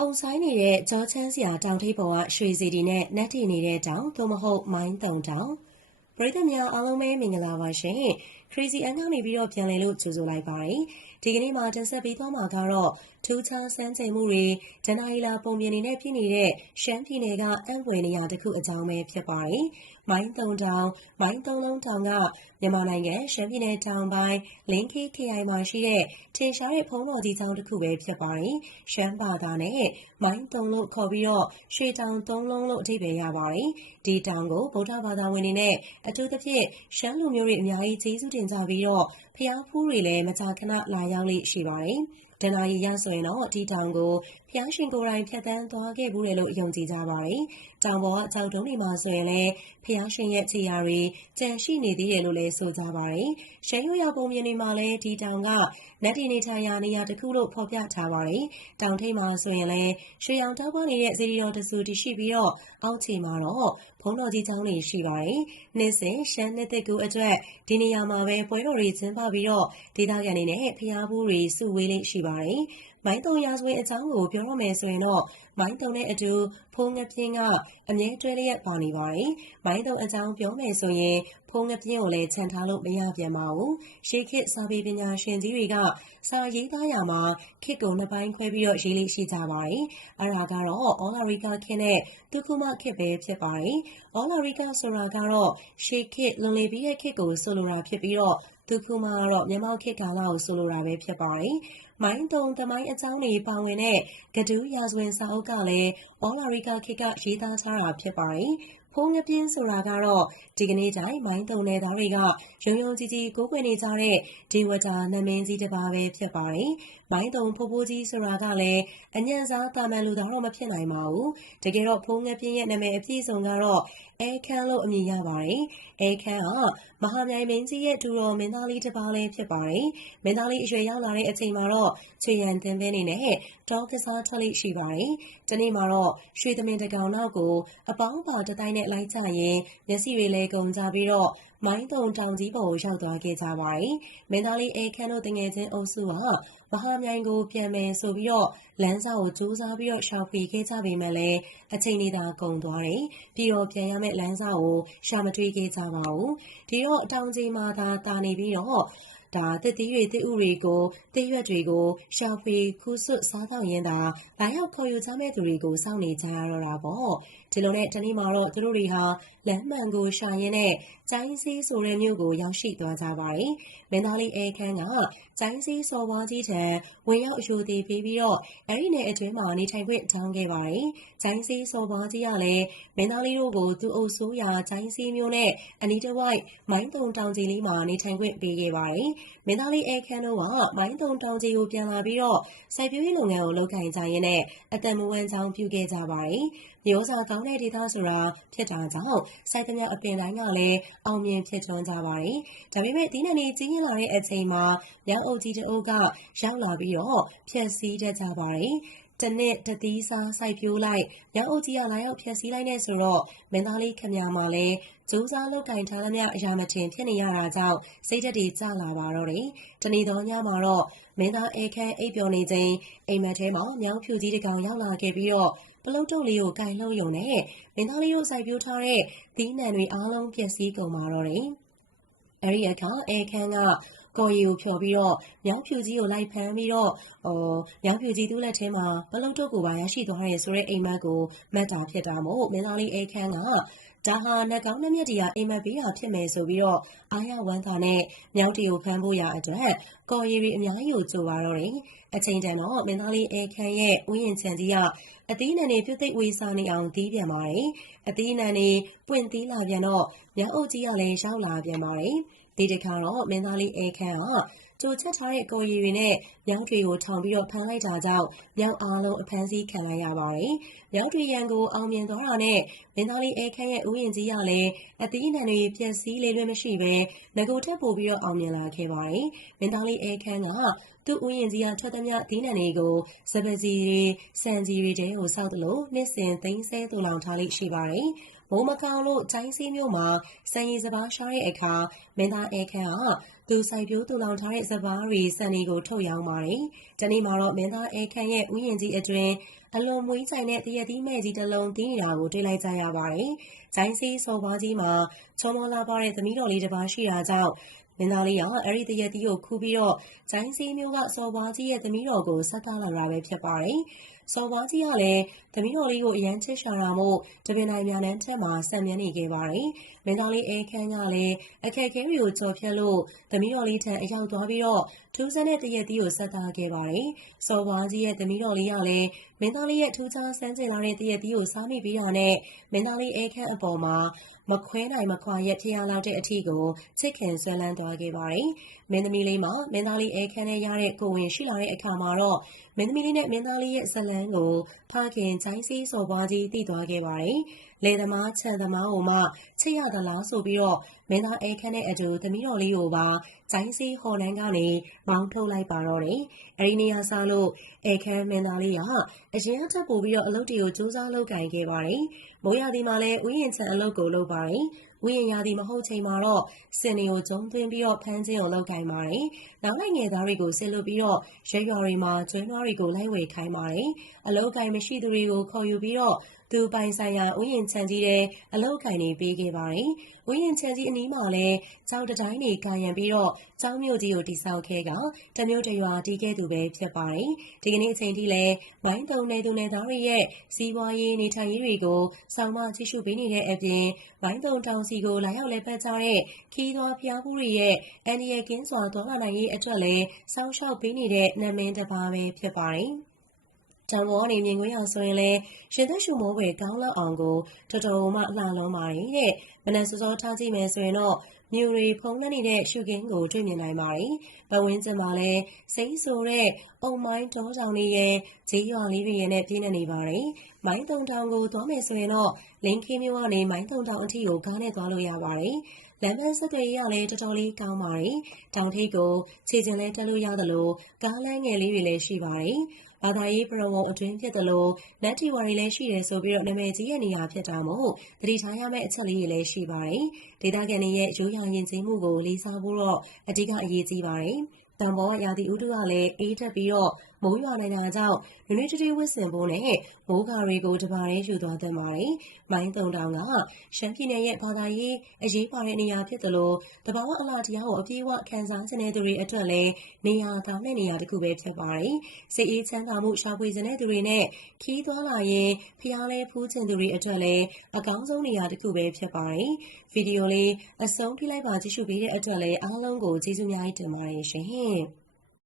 အုံဆိုင်နေတဲ့ဂျောချမ်းစရာတောင်ထိပ်ပေါ်ကရွှေစီတီနဲ့နက်တီနေတဲ့တောင်သို့မဟုတ်မိုင်းတုံတောင်ပရိသတ်များအားလုံးပဲမင်္ဂလာပါရှင် Crazy အန်ကနေပြီးတော့ပြန်လည်လို့ကြိုဆိုလိုက်ပါတယ်ဒီကနေ့မှာတင်ဆက်ပေးသွားမှာကတော့ထူးခြားစမ်းကြိမ်မှုတွေဒဏ္ဍာရီလာပုံပြင်နေနဲ့ပြည်နေတဲ့ရှမ်းပြည်နယ်ကအံ့ဖွယ်နေရာတစ်ခုအကြောင်းပဲဖြစ်ပါတယ်မိုင်းတုံတောင်မိုင်းတုံလုံးတောင်ကမြန်မာနိုင်ငံရှမ်းပြည်နယ်တောင်ပိုင်းလင်းခေးခရိုင်မှာရှိတဲ့ထင်ရှားတဲ့ဘုံတော်ကြီးကျောင်းတစ်ခုပဲဖြစ်ပါတယ်ရှမ်းဘာသာနဲ့မိုင်းတုံလို့ခေါ်ပြီးတော့ရွှေတောင်သုံးလုံးလို့အဓိပ္ပာယ်ရပါတယ်ဒီတောင်ကိုဗုဒ္ဓဘာသာဝင်တွေနဲ့အထူးသဖြင့်ရှမ်းလူမျိုးတွေအများကြီးကျေးဇူးတင်ကြပြီးတော့ဖျားဖူးတွေလည်းမကြာခဏလာရောက်လေ့ရှိပါတယ်ဒဏ္ဍာရီရဆိုရင်တော့ဒီတောင်ကိုဖျားရှင်ကိုယ်တိုင်ဖြတ်သန်းသွားခဲ့ဘူးတယ်လို့ယုံကြည်ကြပါတယ်။တောင်ပေါ်အကြောက်တုံးတွေမှာဆိုရင်လည်းဖျားရှင်ရဲ့ခြေရာတွေကြံရှိနေသေးတယ်လို့လည်းဆိုကြပါတယ်။ရှမ်းရိုးရာပုံပြင်တွေမှာလည်းဒီတောင်ကနတ်တီနေထိုင်ရာနေရာတစ်ခုလို့ဖော်ပြထားပါတယ်။တောင်ထိပ်မှာဆိုရင်လည်းရွှေရောင်တောက်ပနေတဲ့စေတီတော်တဆူတည်ရှိပြီးတော့အောက်ခြေမှာတော့ဘုံတော်ကြီးကျောင်းတွေရှိပါတယ်။နေ့စဉ်ရှမ်းနှစ်သက်ကူအတွက်ဒီနေရာမှာပဲပွဲတော်တွေကျင်းပပြီးတော့ဒေသခံတွေနဲ့ဖျားဖူးတွေစုဝေးလေးရှိပါတယ်။မိုင်းတုံရာဇဝင်အကြောင်းကိုပြောရမယ်ဆိုရင်တော့မိုင်းတုံနဲ့အတူဖိုးငပြင်းကအမြဲတွဲလျက်ပါနေပါတယ်။မိုင်းတုံအကြောင်းပြောမယ်ဆိုရင်ဖိုးငပြင်းကိုလည်းခြံထားလို့မရပြန်ပါဘူး။ရှေးခေတ်စာပေပညာရှင်ကြီးတွေကစာရေးသားရာမှာခေတ်ကိုနှစ်ပိုင်းခွဲပြီးတော့ရေးလေးရှိကြပါတယ်။အဲ့ဒါကတော့ဩလာရိကခေတ်နဲ့သုခုမခေတ်ပဲဖြစ်ပါတယ်။ဩလာရိကဆိုတာကတော့ရှေးခေတ်လွန်လေပြီးတဲ့ခေတ်ကိုဆိုလိုတာဖြစ်ပြီးတော့သုခုမကတော့မျက်မှောက်ခေတ်ကာလကိုဆိုလိုတာပဲဖြစ်ပါတယ်။မိုင်းတုံသမိုင်းအကြောင်းတွေပါဝင်တဲ့ကဒူးရာဇဝင်စာအုပ်ကလည်းဩလာရိကခေတ်ကရေးသားထားတာဖြစ်ပါတယ်။ဖုံးငပြင်းဆိုတာကတော့ဒီကနေ့တိုင်းမိုင်းတုံနယ်သားတွေကရုံရုံကြည်ကြည်ကိုးကွယ်နေကြတဲ့ဒေဝတာနမင်းကြီးတစ်ပါးပဲဖြစ်ပါတယ်။မိုင်းတုံဖိုးဖိုးကြီးဆိုတာကလည်းအညံ့စားတာမန်လူသားတော့မဖြစ်နိုင်ပါဘူး။တကယ်တော့ဖုံးငပြင်းရဲ့နာမည်အပြည့်စုံကတော့အဲခန်းလို့အမည်ရပါတယ်။အဲခန်းကမဟာမြိုင်မင်းကြီးရဲ့ဒူတော်မင်းသားလေးတစ်ပါးလည်းဖြစ်ပါတယ်။မင်းသားလေးအရွယ်ရောက်လာတဲ့အချိန်မှာတော့ချွေရန်သင်းပင်းနေနဲ့တောကစားထွက်လိရှိပါတယ်။ဒီနေ့မှာတော့ရွှေသမင်တကောင်နောက်ကိုအပေါင်းပါတတိုင်းနဲ့လိုက်ကြရင်မျက်စိတွေလဲကုန်ကြပြီးတော့မိုင်းတုံတောင်ကြီးပေါ်ကိုရောက်သွားခဲ့ကြပါတယ်။မင်းသားလေးအဲခန်းတို့တငယ်ချင်းအုပ်စုကမဟာမြိုင်ကိုပြန်မယ်ဆိုပြီးတော့လမ်းစာကိုစူးစမ်းပြီးတော့ရှာဖွေခဲ့ကြပေမဲ့လည်းအချိန်လေးသာကုန်သွားတယ်။ပြီးတော့ပြန်ရမယ့်လမ်းစာကိုရှာမတွေ့ခဲ့ကြပါဘူး။ဒီတော့တောင်ကြီးမှာတာနေပြီးတော့တစ်သီးတွေတစ်ဥတွေကိုတစ်ရွက်တွေကိုရှာဖွေခူးဆွတ်စားတော့ရင်းလာရောက်ခေါ်ယူကြမဲ့သူတွေကိုစောင့်နေကြရတော့တာပေါ့ဒီလိုနဲ့တနေ့မှာတော့သူတို့တွေဟာလမ်းမှန်ကိုရှာရင်းနဲ့ကျိုင်းစည်းဆိုတဲ့မြို့ကိုရောက်ရှိသွားကြပါတယ်မင်းသားလေးအဲခန်းကကျိုင်းစည်းစော်ဘွားကြီးထံဝင်ရောက်အယိုသေးပေးပြီးတော့အဲ့ဒီနယ်အတွင်းမှာနေထိုင်ခွင့်တောင်းခဲ့ပါတယ်ကျိုင်းစည်းစော်ဘွားကြီးကလည်းမင်းသားလေးတို့ကိုသူ့အုပ်ဆိုးရာကျိုင်းစည်းမြို့နဲ့အနီးတစ်ဝိုက်မိုင်းတုံတောင်ကြီးလေးမှာနေထိုင်ခွင့်ပေးခဲ့ပါတယ်မင်းသားလေးအဲခန်းတို့ကမိုင်းတုံတောင်ကြီးကိုပြန်လာပြီးတော့စိုက်ပျိုးရေးလုပ်ငန်းကိုလုပ်ကိုင်ကြရင်းနဲ့အသက်မွေးဝမ်းကြောင်းပြုခဲ့ကြပါတယ်။မျိုးစားကောင်းတဲ့ဒေသဆိုတာဖြစ်တာကြောင့်စိုက်သမျှအပင်တိုင်းကလည်းအောင်မြင်ဖြစ်ထွန်းကြပါတယ်။ဒါပေမဲ့ဒီနေ့နေကြီးရင်လာတဲ့အချိန်မှာမြောက်အုပ်ကြီးတအုပ်ကရောက်လာပြီးတော့ဖျက်ဆီးတတ်ကြပါတယ်။တနှစ်တသီးစားစိုက်ပျိုးလိုက်မြောက်အုပ်ကြီးကလာရောက်ဖျက်ဆီးလိုက်နေဆိုတော့မင်းသားလေးခမညာမှာလည်းကျိုးစားလုတ်ကင်ထားသမျှအရာမတင်ဖြစ်နေရတာကြောင့်စိတ်ဓာတ်တွေကျလာပါတော့တယ်။တနေ့သောညမှာတော့မင်းသားအဲခန်းအိပ်ပျော်နေချိန်အိမ်မက်ထဲမှာမြောင်းဖြူကြီးတစ်ကောင်ရောက်လာခဲ့ပြီးတော့ပလုတ်တုပ်လေးကိုကင်လှုပ်ယုံနဲ့မင်းသားလေးတို့စိုက်ပျိုးထားတဲ့သီးနှံတွေအားလုံးပျက်စီးကုန်ပါတော့တယ်။အဲဒီအခါအဲခန်းကကော်ရီကိုဖြော်ပြီးတော့မြောင်းဖြူကြီးကိုလိုက်ဖမ်းပြီးတော့မြောင်းဖြူကြီးသူ့လက်ထဲမှာပလုတ်တုပ်ကိုပါရရှိသွားတယ်ဆိုတဲ့အိမ်မက်ကိုမက်တာဖြစ်တာမို့မင်းသားလေးအဲခန်းကဒါဟာနှက်ကောင်းနှက်မြက်တရားအိမ်မက်ပေးတာဖြစ်မယ်ဆိုပြီးတော့အားရဝမ်းသာနဲ့မြောင်းတီကိုဖမ်းဖို့ရအတွက်ကော်ရီတွေအများကြီးကိုကြိုပါတော့တယ်အချိန်တန်တော့မင်းသားလေးအဲခန်းရဲ့ဝင်းရင်ချန်ကြီးကအသီးနှံတွေပြုတ်သိပ်ဝေးစားနေအောင်တီးပြန်ပါတယ်အသီးနှံတွေပွင့်သီးလာပြန်တော့မြောင်းအုပ်ကြီးကလည်းရောက်လာပြန်ပါတယ်ဒီတစ်ခါတော့မင်းသားလေးအဲခန်းကကြိုချက်ထားတဲ့ကော်ရီတွေနဲ့မြောင်းတွေကိုထောင်ပြီးတော့ဖမ်းလိုက်တာကြောင့်မြောင်းအားလုံးအဖမ်းဆီးခံလိုက်ရပါတယ်။မြောင်းတွေရန်ကိုအောင်မြင်သွားတာနဲ့မင်းသားလေးအဲခန်းရဲ့ဥယျာဉ်ကြီးကလည်းအသီးအနှံတွေပျက်စီးလေလွင့်မရှိဘဲငကိုထက်ပို့ပြီးတော့အောင်မြင်လာခဲ့ပါတယ်။မင်းသားလေးအဲခန်းကသူ့ဥယျာဉ်ကြီးကထွက်သမျှသီးနှံတွေကိုစပစီတွေစံကြီးတွေတဲကိုစောက်သလိုနှစ်စဉ်သိမ်းဆဲတူလောင်ထားလိမ့်ရှိပါတယ်။မိုးမကောင်းလို့ကျိုင်းစည်းမြို့မှာစံရည်စပါးရှားတဲ့အခါမင်းသားအဲခန်းက သူစိုက်ပျိုးသိုလှောင်ထားတဲ့စပါးတွေဆန်တွေကိုထုတ်ရောင်းပါတယ်။တနေ့မှာတော့မင်းသားအဲခန့်ရဲ့ဥယျာဉ်ကြီးအတွင်းအလွန်မွှေးကြိုင်တဲ့သရက်သီးမဲ့ကြီးတစ်လုံးသီးနေတာကိုတွေ့လိုက်ကြရပါတယ်။ဂျိုင်းစီစော်ပွားကြီးမှာချောမောလာပါတဲ့သမီးတော်လေးတစ်ပါးရှိတာကြောင့်မင်းသားလေးကအဲ့ဒီသရက်သီးကိုခူးပြီးတော့ဂျိုင်းစီမျိုးကစော်ပွားကြီးရဲ့သမီးတော်ကိုဆက်သားလာတာပဲဖြစ်ပါတယ်။စော်ပွားကြီးကလည်းသမီးတော်လေးကိုအရန်ချစ်ရှာတာမို့တပင်တိုင်းများနှန်းထက်မှာဆံမြန်းနေခဲ့ပါတယ်။မင်းသားလေးအဲခန်းကလည်းအခက်အခဲတွေကိုကြော်ဖြတ်လို့သမီးတော်လေးထံအရောက်သွားပြီးတော့ထူးဆန်းတဲ့တရက်သီးကိုဆက်သားခဲ့ပါတယ်။စော်ပွားကြီးရဲ့သမီးတော်လေးကလည်းမင်းသားလေးရဲ့ထူးခြားဆန်းကျင်လာတဲ့တရက်သီးကိုစားမိပြီးတာနဲ့မင်းသားလေးအဲခန်းအပေါ်မှာမခွဲနိုင်မခွာရက်ဖြစ်ရလောက်တဲ့အထီကိုချစ်ခင်ဆွဲလန်းသွားခဲ့ပါတယ်။မင်းသမီးလေးမှာမင်းသားလေးအဲခန်းနဲ့ရတဲ့ကိုဝင်ရှိလာတဲ့အခါမှာတော့မင်းသမီးလေးနဲ့မင်းသားလေးရဲ့ဇလန်းကိုဖခင်ဂျိုင်းစီစော်ပွားကြီးသိသွားခဲ့ပါတယ်။လေသမားခြံသမားကိုမှချစ်ရသလားဆိုပြီးတော့မင်းသားအဲခန်းနဲ့အတူသမီးတော်လေးကိုပါဂျိုင်းစီဟော်နန်းကနေမောင်းထုတ်လိုက်ပါတော့တယ်။အဲဒီနေရာစားလို့အဲခန်းမင်းသားလေးကအရင်အထက်ပို့ပြီးတော့အလုပ်တွေကိုစူးစမ်းလုပ်ကင်ခဲ့ပါတယ်။မိုးရာသီမှာလည်းဥယျာဉ်ခြံအလုပ်ကိုလုပ်ပါတယ်။ဥယျာဉ်ရာသီမဟုတ်ချိန်မှာတော့စင်တွေကိုကျုံသွင်းပြီးတော့ဖမ်းခြင်းကိုလုပ်ကင်ပါတယ်။နောက်လိုက်ငယ်သားတွေကိုဆင်လွတ်ပြီးတော့ရဲရွာတွေမှာကျွဲနွားတွေကိုလိုက်ဝေခိုင်းပါတယ်။အလုပ်ကင်မရှိသူတွေကိုခေါ်ယူပြီးတော့သူပိုင်ဆိုင်ရာဥယျာဉ်ခြံကြီးတဲ့အလုပ်ကိုင်တွေပေးခဲ့ပါတယ်။ဥယျာဉ်ခြံကြီးအနီးမှာလည်းကျောင်းတတိုင်းတွေကာရံပြီးတော့ကျောင်းမြို့ကြီးကိုတည်ဆောက်ခဲ့ကတမျိုးတရွာတည်ခဲ့သူပဲဖြစ်ပါတယ်။ဒီကနေ့အချိန်ထိလည်းမိုင်းတုံနယ်သူနယ်သားတွေရဲ့စီးပွားရေးနေထိုင်ရေးတွေကိုဆောင်မကြည့်ရှုပေးနေတဲ့အပြင်မိုင်းတုံတောင်စီကိုလာရောက်လဲပတ်ကြတဲ့ခီးသွွားဖျားဖူးတွေရဲ့အန်ဒီရဲ့ကင်းစွာသွားလာနိုင်ရေးအတွက်လည်းစောင့်ရှောက်ပေးနေတဲ့နာမည်တစ်ပါးပဲဖြစ်ပါတယ်။တံပေါ်ကနေမြင်ကွင်းရဆိုရင်လည်းရှင်သက်ရှုမိုးပဲကောင်းလောက်အောင်ကိုတော်တော်မှလှလုံးပါတယ်တဲ့။မနက်စောစောထားကြည့်မယ်ဆိုရင်တော့မြူတွေဖုံးလွှမ်းနေတဲ့ရှုခင်းကိုတွေ့မြင်နိုင်ပါတယ်။ပတ်ဝန်းကျင်မှာလည်းစိမ့်ဆိုတဲ့အုံမိုင်းတောတောင်တွေရဲ့ဂျေးရွာလေးတွေရဲ့နဲ့ပြည့်နေပါတယ်။မိုင်းတုံတောင်ကိုသွားမယ်ဆိုရင်တော့လင်းခေးမြို့ကနေမိုင်းတုံတောင်အထိကိုကားနဲ့သွားလို့ရပါတယ်။လမ်းမဆက်သွယ်ရေးကလည်းတော်တော်လေးကောင်းပါတယ်။တောင်ထိပ်ကိုခြေကျင်လဲတက်လို့ရသလိုကားလမ်းငယ်လေးတွေလည်းရှိပါတယ်။ဘာသာရေးပရဝုံအတွင်းဖြစ်သလိုနတ်တီဝါတွေလည်းရှိတယ်ဆိုပြီးတော့နာမည်ကြီးရဲ့နေရာဖြစ်တာမို့သတိထားရမယ့်အချက်လေးတွေလည်းရှိပါတယ်။ဒေသခံတွေရဲ့ရိုးရာယဉ်ကျေးမှုကိုလေးစားဖို့တော့အဓိကအရေးကြီးပါတယ်။တံပေါ်ရာသီဥတုကလည်းအေးတက်ပြီးတော့မိုးရွာနိုင်တာကြောင့်နွေနွေးထွေးထွေးဝတ်ဆင်ဖို့နဲ့မိုးကာတွေကိုတပါးလေးယူသွားသင့်ပါတယ်။မိုင်းတုံတောင်ကရှမ်းပြည်နယ်ရဲ့ဘာသာရေးအရေးပါတဲ့နေရာဖြစ်သလိုတဘာဝအလားတရားကိုအပြည့်အဝခံစားချင်တဲ့သူတွေအတွက်လည်းနေရာကောင်းတဲ့နေရာတစ်ခုပဲဖြစ်ပါတယ်။စိတ်အေးချမ်းသာမှုရှာဖွေချင်တဲ့သူတွေနဲ့ခီးသွားလာရင်ဖျားလဲဖူးချင်သူတွေအတွက်လည်းအကောင်းဆုံးနေရာတစ်ခုပဲဖြစ်ပါတယ်။ဗီဒီယိုလေးအဆုံးထိလိုက်ပါကြည့်ရှုပေးတဲ့အတွက်လည်းအားလုံးကိုကျေးဇူးများတင်ပါတယ်ရှင်။